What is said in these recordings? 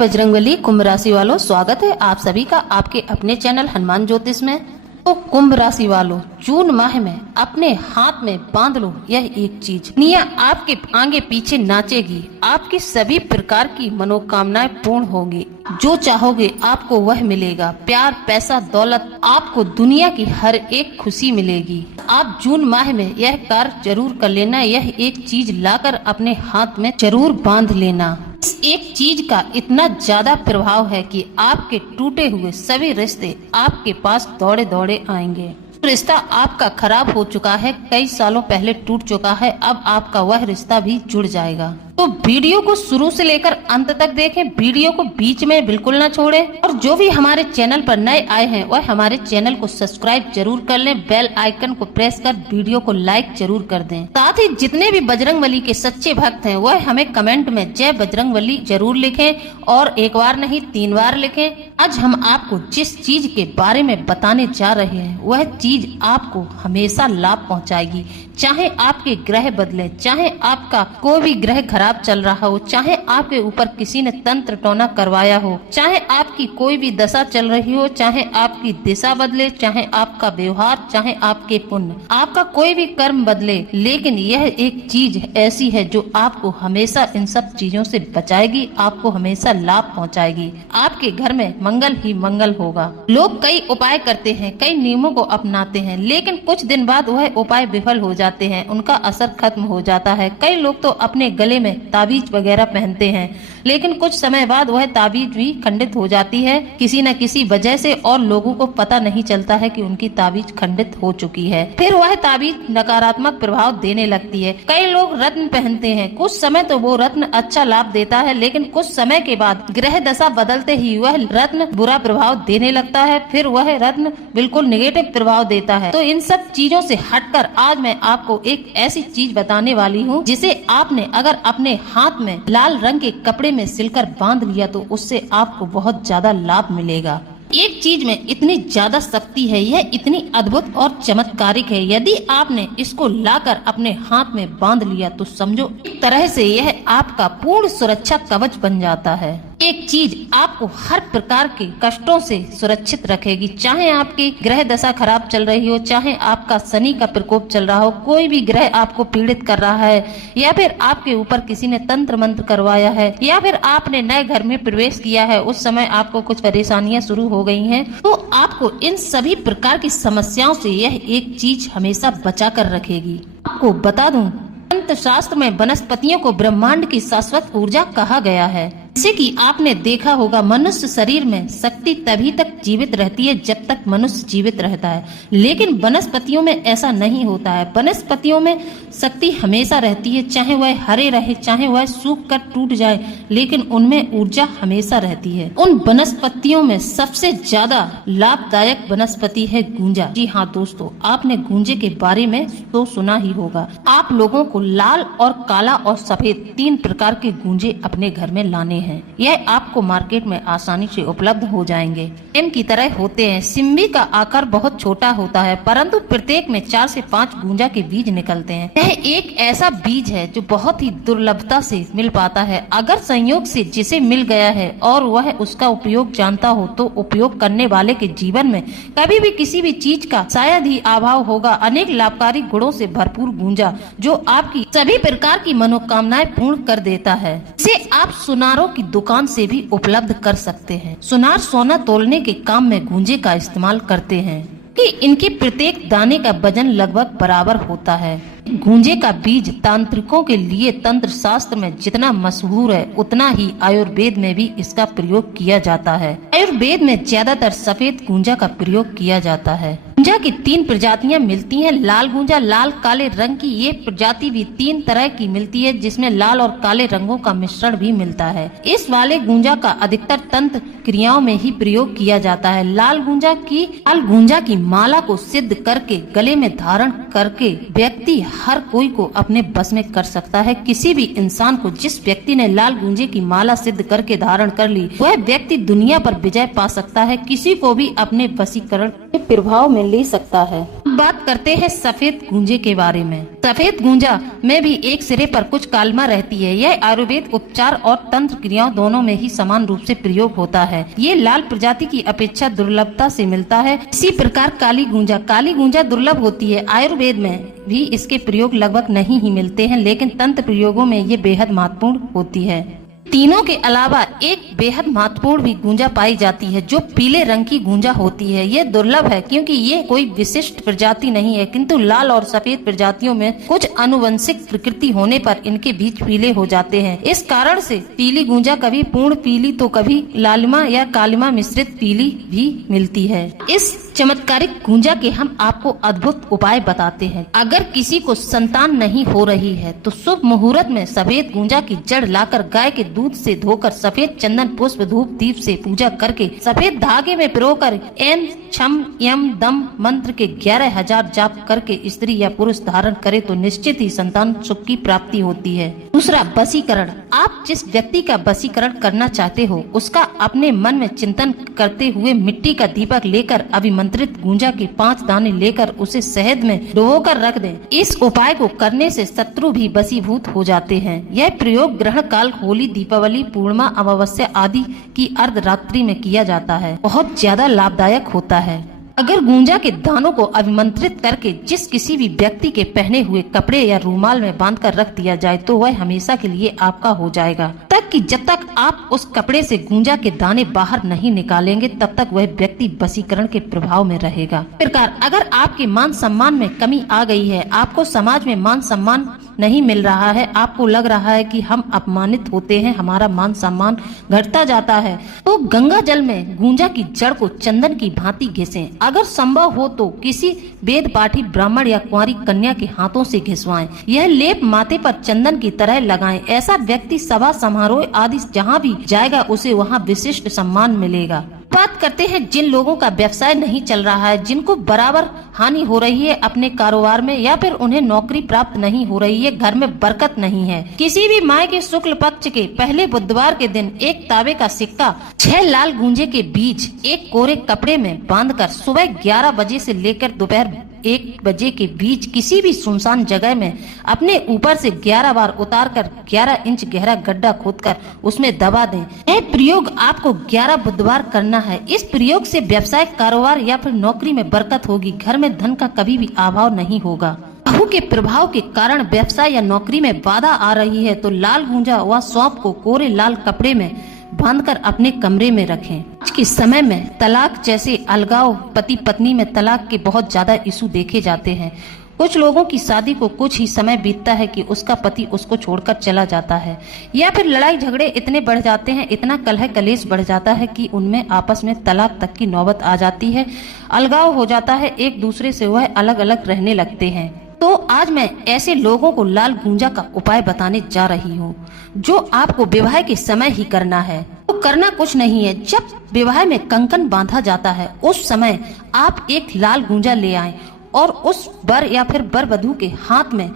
बजरंगबली कुंभ राशि वालों, स्वागत है आप सभी का आपके अपने चैनल हनुमान ज्योतिष में। तो कुंभ राशि वालों, जून माह में अपने हाथ में बांध लो यह एक चीज, दुनिया आपके आगे पीछे नाचेगी, आपकी सभी प्रकार की मनोकामनाएं पूर्ण होंगी, जो चाहोगे आपको वह मिलेगा, प्यार पैसा दौलत आपको दुनिया की हर एक खुशी मिलेगी। आप जून माह में यह कार्य जरूर कर लेना, यह एक चीज लाकर अपने हाथ में जरूर बांध लेना। इस एक चीज का इतना ज्यादा प्रभाव है कि आपके टूटे हुए सभी रिश्ते आपके पास दौड़े दौड़े आएंगे। रिश्ता आपका खराब हो चुका है, कई सालों पहले टूट चुका है, अब आपका वह रिश्ता भी जुड़ जाएगा। तो वीडियो को शुरू से लेकर अंत तक देखें, वीडियो को बीच में बिल्कुल ना छोड़ें। और जो भी हमारे चैनल पर नए आए हैं वह हमारे चैनल को सब्सक्राइब जरूर कर लें, बेल आइकन को प्रेस कर वीडियो को लाइक जरूर कर दें। साथ ही जितने भी बजरंगबली के सच्चे भक्त हैं वह हमें कमेंट में जय बजरंगबली जरूर लिखें, और एक बार नहीं 3 बार लिखें। आज हम आपको जिस चीज के बारे में बताने जा रहे हैं वह चीज आपको हमेशा लाभ पहुंचाएगी। चाहे आपके ग्रह बदले, चाहे आपका कोई भी ग्रह खराब चल रहा हो, चाहे आपके ऊपर किसी ने तंत्र टोना करवाया हो, चाहे आपकी कोई भी दशा चल रही हो, चाहे आपकी दिशा बदले, चाहे आपका व्यवहार, चाहे आपके पुण्य, आपका कोई भी कर्म बदले, लेकिन यह एक चीज ऐसी है जो आपको हमेशा इन सब चीजों से बचाएगी, आपको हमेशा लाभ पहुंचाएगी। आपके घर में मंगल ही मंगल होगा। लोग कई उपाय करते हैं, कई नियमों को अपनाते हैं, लेकिन कुछ दिन बाद वह उपाय विफल हो जाते हैं, उनका असर खत्म हो जाता है। कई लोग तो अपने गले में ताबीज वगैरह पहनते हैं, लेकिन कुछ समय बाद वह ताबीज भी खंडित हो जाती है किसी न किसी वजह से, और लोगों को पता नहीं चलता है कि उनकी ताबीज खंडित हो चुकी है। फिर वह ताबीज नकारात्मक प्रभाव देने लगती है। कई लोग रत्न पहनते हैं, कुछ समय तो वो रत्न अच्छा लाभ देता है, लेकिन कुछ समय के बाद ग्रह दशा बदलते ही वह रत्न बुरा प्रभाव देने लगता है, फिर वह रत्न बिल्कुल नेगेटिव प्रभाव देता है। तो इन सब चीजों से हटकर आज मैं आपको एक ऐसी चीज बताने वाली हूँ जिसे आपने अगर अपने हाथ में लाल रंग के कपड़े में सिलकर बांध लिया तो उससे आपको बहुत ज्यादा लाभ मिलेगा। एक चीज में इतनी ज्यादा शक्ति है, यह इतनी अद्भुत और चमत्कारिक है, यदि आपने इसको लाकर अपने हाथ में बांध लिया तो समझो एक तरह से यह आपका पूर्ण सुरक्षा कवच बन जाता है। एक चीज आपको हर प्रकार के कष्टों से सुरक्षित रखेगी, चाहे आपकी ग्रह दशा खराब चल रही हो, चाहे आपका शनि का प्रकोप चल रहा हो, कोई भी ग्रह आपको पीड़ित कर रहा है, या फिर आपके ऊपर किसी ने तंत्र मंत्र करवाया है, या फिर आपने नए घर में प्रवेश किया है, उस समय आपको कुछ परेशानियां शुरू हो गई हैं, तो आपको इन सभी प्रकार की समस्याओं से यह एक चीज हमेशा बचा कर रखेगी। आपको बता दूं, तंत्र शास्त्र में वनस्पतियों को ब्रह्मांड की शाश्वत ऊर्जा कहा गया है। जैसे कि आपने देखा होगा, मनुष्य शरीर में शक्ति तभी तक जीवित रहती है जब तक मनुष्य जीवित रहता है, लेकिन वनस्पतियों में ऐसा नहीं होता है। वनस्पतियों में शक्ति हमेशा रहती है, चाहे वह हरे रहे, चाहे वह सूख कर टूट जाए, लेकिन उनमें ऊर्जा हमेशा रहती है। उन वनस्पतियों में सबसे ज्यादा लाभदायक वनस्पति है गूंजा। जी हाँ दोस्तों, आपने गूंजे के बारे में तो सुना ही होगा। आप लोगों को लाल और काला और सफेद 3 प्रकार के गूंजे अपने घर में लाने हैं। यह आपको मार्केट में आसानी से उपलब्ध हो जाएंगे। सेम की तरह होते हैं, सिम्बी का आकार बहुत छोटा होता है, परंतु प्रत्येक में 4 से 5 गूंजा के बीज निकलते हैं। यह एक ऐसा बीज है जो बहुत ही दुर्लभता से मिल पाता है। अगर संयोग से जिसे मिल गया है और वह उसका उपयोग जानता हो तो उपयोग करने वाले के जीवन में कभी भी किसी भी चीज का शायद ही अभाव होगा। अनेक लाभकारी गुणों से भरपूर गूंजा जो आपकी सभी प्रकार की मनोकामनाएं पूर्ण कर देता है। इसे आप सुनारों की दुकान से भी उपलब्ध कर सकते हैं। सुनार सोना तोलने के काम में गूंजे का इस्तेमाल करते हैं कि इनके प्रत्येक दाने का वजन लगभग बराबर होता है। गूंजे का बीज तांत्रिकों के लिए तंत्र शास्त्र में जितना मशहूर है उतना ही आयुर्वेद में भी इसका प्रयोग किया जाता है। आयुर्वेद में ज्यादातर सफेद गूंजा का प्रयोग किया जाता है। गूंजा की 3 प्रजातियां मिलती हैं। लाल गूंजा, लाल काले रंग की ये प्रजाति भी 3 तरह की मिलती है, जिसमें लाल और काले रंगों का मिश्रण भी मिलता है। इस वाले गूंजा का अधिकतर तंत्र क्रियाओं में ही प्रयोग किया जाता है। लाल गूंजा की माला को सिद्ध करके गले में धारण करके व्यक्ति हर कोई को अपने बस में कर सकता है। किसी भी इंसान को, जिस व्यक्ति ने लाल गूंजे की माला सिद्ध करके धारण कर ली, वह व्यक्ति दुनिया पर विजय पा सकता है, किसी को भी अपने वशीकरण के प्रभाव में ले सकता है। बात करते हैं सफेद गूंजे के बारे में। सफेद गूंजा में भी एक सिरे पर कुछ कालिमा रहती है। यह आयुर्वेद उपचार और तंत्र क्रियाओं दोनों में ही समान रूप से प्रयोग होता है। ये लाल प्रजाति की अपेक्षा दुर्लभता से मिलता है। इसी प्रकार काली गूंजा दुर्लभ होती है। आयुर्वेद में भी इसके प्रयोग लगभग नहीं ही मिलते हैं, लेकिन तंत्र प्रयोगों में ये बेहद महत्वपूर्ण होती है। तीनों के अलावा एक बेहद महत्वपूर्ण भी गूंजा पाई जाती है, जो पीले रंग की गूंजा होती है। ये दुर्लभ है क्योंकि ये कोई विशिष्ट प्रजाति नहीं है, किंतु लाल और सफेद प्रजातियों में कुछ आनुवंशिक प्रकृति होने पर इनके बीज पीले हो जाते हैं। इस कारण से पीली गूंजा कभी पूर्ण पीली तो कभी लालिमा या कालिमा मिश्रित पीली भी मिलती है। इस चमत्कारिक गूंजा के हम आपको अद्भुत उपाय बताते हैं। अगर किसी को संतान नहीं हो रही है तो शुभ मुहूर्त में सफेद गूंजा की जड़ लाकर गाय के दूध से धोकर सफेद चंदन पुष्प धूप दीप से पूजा करके सफेद धागे में पिरोकर एम छम यम दम मंत्र के 11,000 जाप करके स्त्री या पुरुष धारण करे तो निश्चित ही संतान सुख की प्राप्ति होती है। दूसरा, वशीकरण। आप जिस व्यक्ति का वशीकरण करना चाहते हो उसका अपने मन में चिंतन करते हुए मिट्टी का दीपक लेकर अभिमंत्रित गूंजा के 5 दाने लेकर उसे शहद में डुबोकर रख दें। इस उपाय को करने से शत्रु भी वशीभूत हो जाते हैं। यह प्रयोग ग्रहण काल, होली, दीपावली, पूर्णिमा, अमावस्या आदि की अर्धरात्रि में किया जाता है। बहुत ज्यादा लाभदायक होता है। अगर गूंजा के दानों को अभिमंत्रित करके जिस किसी भी व्यक्ति के पहने हुए कपड़े या रूमाल में बांधकर रख दिया जाए तो वह हमेशा के लिए आपका हो जाएगा, तब कि जब तक आप उस कपड़े से गूंजा के दाने बाहर नहीं निकालेंगे तब तक वह व्यक्ति वशीकरण के प्रभाव में रहेगा। इस प्रकार अगर आपके मान सम्मान में कमी आ गई है, आपको समाज में मान सम्मान नहीं मिल रहा है, आपको लग रहा है कि हम अपमानित होते हैं, हमारा मान सम्मान घटता जाता है, तो गंगा जल में गूंजा की जड़ को चंदन की भांति घिसें। अगर संभव हो तो किसी वेद पाठी ब्राह्मण या कुंवारी कन्या के हाथों से घिसवाएं। यह लेप माथे पर चंदन की तरह लगाएं। ऐसा व्यक्ति सभा समारोह आदि जहाँ भी जाएगा उसे वहाँ विशिष्ट सम्मान मिलेगा। बात करते हैं जिन लोगों का व्यवसाय नहीं चल रहा है, जिनको बराबर हानि हो रही है अपने कारोबार में, या फिर उन्हें नौकरी प्राप्त नहीं हो रही है, घर में बरकत नहीं है। किसी भी माह के शुक्ल पक्ष के पहले बुधवार के दिन एक तांबे का सिक्का 6 लाल गूंजे के बीज एक कोरे कपड़े में बांधकर सुबह 11 बजे से लेकर दोपहर 1 बजे के बीच किसी भी सुनसान जगह में अपने ऊपर से 11 बार उतारकर 11 इंच गहरा गड्ढा खोदकर उसमें दबा दें। यह प्रयोग आपको 11 बुधवार करना है। इस प्रयोग से व्यवसाय, कारोबार या फिर नौकरी में बरकत होगी। घर में धन का कभी भी अभाव नहीं होगा। राहु के प्रभाव के कारण व्यवसाय या नौकरी में बाधा आ रही है तो लाल गूंजा व सौंफ को कोरे लाल कपड़े में बांधकर अपने कमरे में रखें। आज के समय में तलाक जैसे अलगाव, पति पत्नी में तलाक के बहुत ज्यादा इशू देखे जाते हैं। कुछ लोगों की शादी को कुछ ही समय बीतता है कि उसका पति उसको छोड़कर चला जाता है, या फिर लड़ाई झगड़े इतने बढ़ जाते हैं, इतना कलह कलेश बढ़ जाता है कि उनमें आपस में तलाक तक की नौबत आ जाती है, अलगाव हो जाता है, एक दूसरे से वह अलग अलग रहने लगते हैं। तो आज मैं ऐसे लोगों को लाल गूंजा का उपाय बताने जा रही हूँ, जो आपको विवाह के समय ही करना है। तो करना कुछ नहीं है, जब विवाह में कंकन बांधा जाता है उस समय आप एक लाल गूंजा ले आएं और उस वर या फिर वर वधू के हाथ में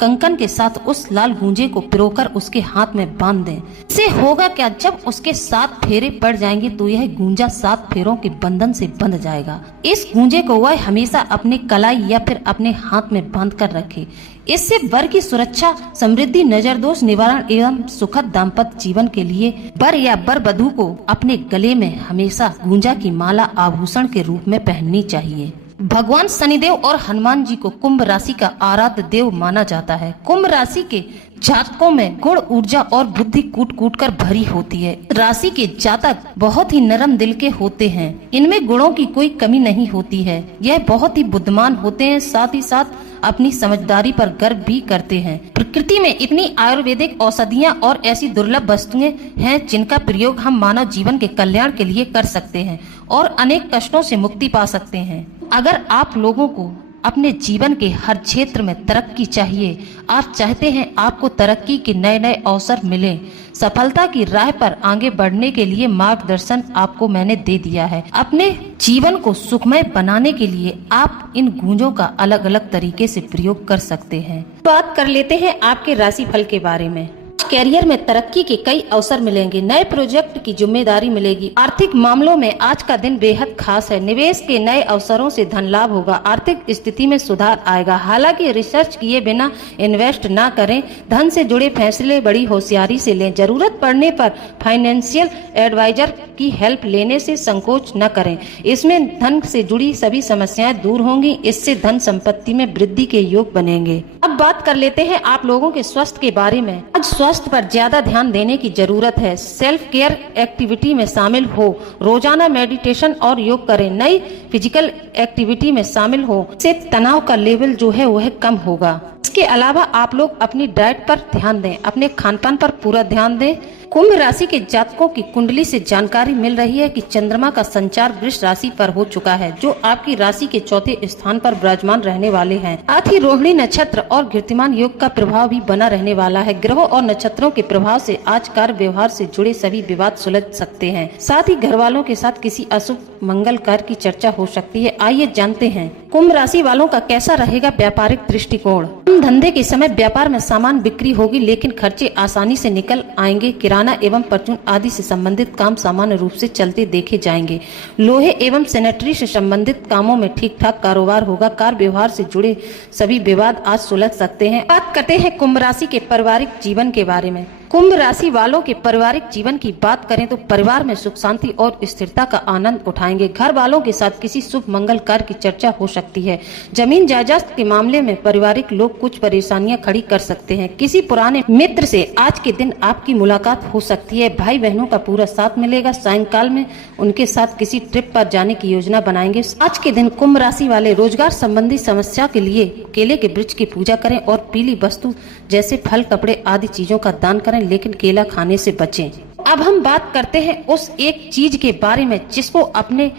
कंकन के साथ उस लाल गूंजे को पिरोकर उसके हाथ में बांध दें। इससे होगा क्या, जब उसके 7 फेरे पड़ जाएंगे तो यह गूंजा 7 फेरों के बंधन से बंध जाएगा। इस गूंजे को वह हमेशा अपने कलाई या फिर अपने हाथ में बांध कर रखे। इससे वर की सुरक्षा, समृद्धि, नजर दोष निवारण एवं सुखद दाम्पत्य जीवन के लिए वर या वर वधू को अपने गले में हमेशा गूंजा की माला आभूषण के रूप में पहननी चाहिए। भगवान शनिदेव और हनुमान जी को कुंभ राशि का आराध्य देव माना जाता है। कुंभ राशि के जातकों में गुण, ऊर्जा और बुद्धि कूट कूट कर भरी होती है। राशि के जातक बहुत ही नरम दिल के होते हैं। इनमें गुणों की कोई कमी नहीं होती है। यह बहुत ही बुद्धिमान होते हैं, साथ ही साथ अपनी समझदारी पर गर्व भी करते हैं। प्रकृति में इतनी आयुर्वेदिक औषधियाँ और ऐसी दुर्लभ वस्तुएं हैं जिनका प्रयोग हम मानव जीवन के कल्याण के लिए कर सकते हैं और अनेक कष्टों से मुक्ति पा सकते हैं। अगर आप लोगों को अपने जीवन के हर क्षेत्र में तरक्की चाहिए, आप चाहते हैं आपको तरक्की के नए नए अवसर मिलें, सफलता की राह पर आगे बढ़ने के लिए मार्गदर्शन आपको मैंने दे दिया है। अपने जीवन को सुखमय बनाने के लिए आप इन गूंजों का अलग अलग तरीके से प्रयोग कर सकते हैं। बात कर लेते हैं आपके राशि फल के बारे में। कैरियर में तरक्की के कई अवसर मिलेंगे, नए प्रोजेक्ट की जिम्मेदारी मिलेगी। आर्थिक मामलों में आज का दिन बेहद खास है। निवेश के नए अवसरों से धन लाभ होगा, आर्थिक स्थिति में सुधार आएगा। हालांकि रिसर्च किए बिना इन्वेस्ट ना करें। धन से जुड़े फैसले बड़ी होशियारी से लें। जरूरत पड़ने पर फाइनेंशियल एडवाइजर की हेल्प लेने से संकोच न करें। इसमें धन से जुड़ी सभी समस्याएं दूर होंगी। इससे धन संपत्ति में वृद्धि के योग बनेंगे। अब बात कर लेते हैं आप लोगों के स्वास्थ्य के बारे में। आज स्वास्थ्य पर ज्यादा ध्यान देने की जरूरत है। सेल्फ केयर एक्टिविटी में शामिल हो, रोजाना मेडिटेशन और योग करें। नई फिजिकल एक्टिविटी में शामिल हो, इससे तनाव का लेवल जो है वह कम होगा। इसके अलावा आप लोग अपनी डाइट पर ध्यान दें, अपने खानपान पर पूरा ध्यान दें। कुंभ राशि के जातकों की कुंडली से जानकारी मिल रही है कि चंद्रमा का संचार वृष राशि पर हो चुका है, जो आपकी राशि के चौथे स्थान पर विराजमान रहने वाले हैं। साथ ही रोहिणी नक्षत्र और कीर्तिमान योग का प्रभाव भी बना रहने वाला है। ग्रहों और नक्षत्रों के प्रभाव से आज कार्य व्यवहार से जुड़े सभी विवाद सुलझ सकते हैं। साथ ही घर वालों के साथ किसी अशुभ मंगल कार्य की चर्चा हो सकती है। आइए जानते हैं कुंभ राशि वालों का कैसा रहेगा व्यापारिक दृष्टिकोण। धंधे के समय व्यापार में सामान बिक्री होगी, लेकिन खर्चे आसानी से निकल आएंगे। किराना एवं परचून आदि से संबंधित काम सामान्य रूप से चलते देखे जाएंगे। लोहे एवं सैनिटरी से संबंधित कामों में ठीक ठाक कारोबार होगा। कार्य व्यवहार से जुड़े सभी विवाद आज सुलझ सकते हैं। बात करते हैं कुंभ राशि के पारिवारिक जीवन के बारे में। कुंभ राशि वालों के पारिवारिक जीवन की बात करें तो परिवार में सुख शांति और स्थिरता का आनंद उठाएंगे। घर वालों के साथ किसी शुभ मंगल कार्य की चर्चा हो सकती है। जमीन जायदाद के मामले में पारिवारिक लोग कुछ परेशानियां खड़ी कर सकते हैं। किसी पुराने मित्र से आज के दिन आपकी मुलाकात हो सकती है। भाई बहनों का पूरा साथ मिलेगा। सायंकाल में उनके साथ किसी ट्रिप पर जाने की योजना बनाएंगे। आज के दिन कुंभ राशि वाले रोजगार संबंधी समस्या के लिए केले के वृक्ष की पूजा करें और पीली वस्तु जैसे फल, कपड़े आदि चीजों का दान करें, लेकिन केला खाने से बचें। अब हम बात करते हैं उस एक चीज के बारे में जिसको अपने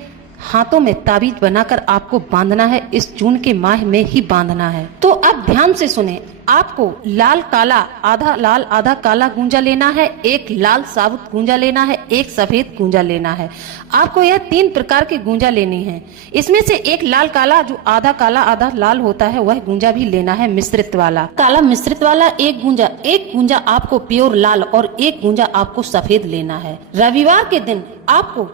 हाथों में ताबीज बनाकर आपको बांधना है। इस जून के माह में ही बांधना है। तो अब ध्यान से सुने। आपको लाल काला, आधा लाल आधा काला गूंजा लेना है, एक लाल साबुत गूंजा लेना है, एक सफेद गूंजा लेना है। आपको यह 3 प्रकार के गूंजा लेने हैं। इसमें से एक लाल काला जो आधा काला आधा लाल होता है वह गूंजा भी लेना है, मिश्रित वाला। काला मिश्रित वाला एक गूंजा आपको प्योर लाल और एक गूंजा आपको सफेद लेना है। रविवार के दिन आपको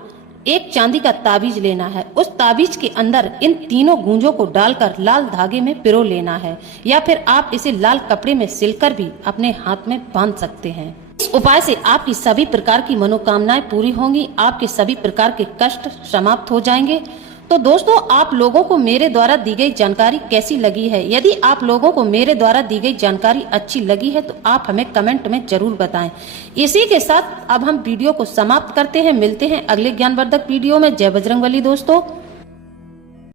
एक चांदी का ताबीज लेना है। उस ताबीज के अंदर इन तीनों गूंजों को डालकर लाल धागे में पिरो लेना है, या फिर आप इसे लाल कपड़े में सिलकर भी अपने हाथ में बांध सकते हैं। इस उपाय से आपकी सभी प्रकार की मनोकामनाएं पूरी होंगी। आपके सभी प्रकार के कष्ट समाप्त हो जाएंगे। तो दोस्तों, आप लोगों को मेरे द्वारा दी गई जानकारी कैसी लगी है? यदि आप लोगों को मेरे द्वारा दी गई जानकारी अच्छी लगी है तो आप हमें कमेंट में जरूर बताएं। इसी के साथ अब हम वीडियो को समाप्त करते हैं। मिलते हैं अगले ज्ञानवर्धक वीडियो में। जय बजरंगबली दोस्तों।